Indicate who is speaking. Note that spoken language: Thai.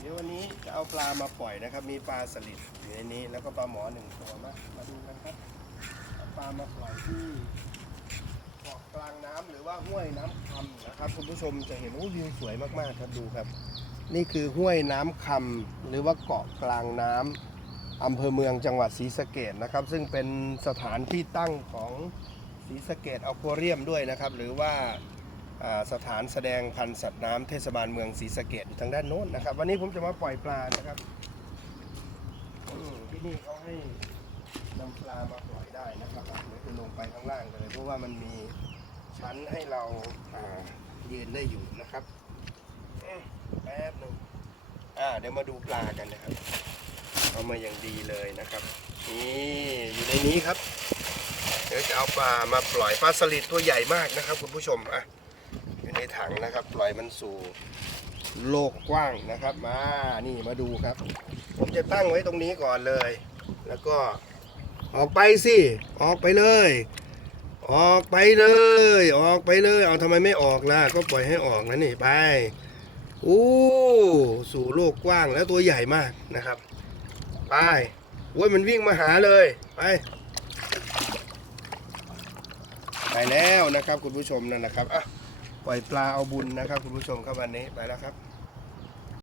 Speaker 1: เดี๋ยววันนี้จะเอาปลามาปล่อยนะครับ มีปลาสลิดอยู่ในนี้ แล้วก็ปลาหมอหนึ่งตัวมามาดูกันครับเอาปลามาปล่อยที่เกาะกลางน้ำหรือว่าห้วยน้ำคำนะครับคุณผู้ชมจะเห็นโอ้วิวสวยมากๆครับดูครับ นี่คือห้วยน้ำคำหรือว่าเกาะกลางน้ำอำเภอเมืองจังหวัดศรีสะเกดนะครับ ซึ่งเป็นสถานที่ตั้งของศรีสะเกดอควาเรียมด้วยนะครับ หรือว่า สถานแสดงพันธุ์สัตว์น้ำเทศบาลเมืองศรีสะเกดอยู่ทางด้านโน้นนะครับ วันนี้ผมจะมาปล่อยปลานะครับที่นี่เขาให้นำปลามาปล่อยได้นะครับเดี๋ยวจะลงไปข้างล่างเลยเพราะว่ามันมีชั้นให้เราายืนได้อยู่นะครับแป๊บหนึ่งอ่าเดี๋ยวมาดูปลากันนะครับ เอามาอย่างดีเลยนะครับนี่อยู่ในนี้ครับ เดี๋ยวจะเอาปลามาปล่อยปลาสลิดตัวใหญ่มากนะครับ คุณผู้ชมอะ ในถังนะครับ ปล่อยมันสู่โลกกว้างนะครับ มานี่มาดูครับ ผมจะตั้งไว้ตรงนี้ก่อนเลย แล้วก็ออกไปสิออกไปเลย ออกไปเลย ออกไปเลย เอาทำไมไม่ออกล่ะก็ปล่อยให้ออกนะนี่ไปอู้สู่โลกกว้างแล้วตัวใหญ่มากนะครับ ไปโอ้ยมันวิ่งมาหาเลยไปไปแล้วนะครับคุณผู้ชมนั่นนะครับอะ ปล่อยปลาเอาบุญนะครับ คุณผู้ชมครับวันนี้ไปแล้วครับ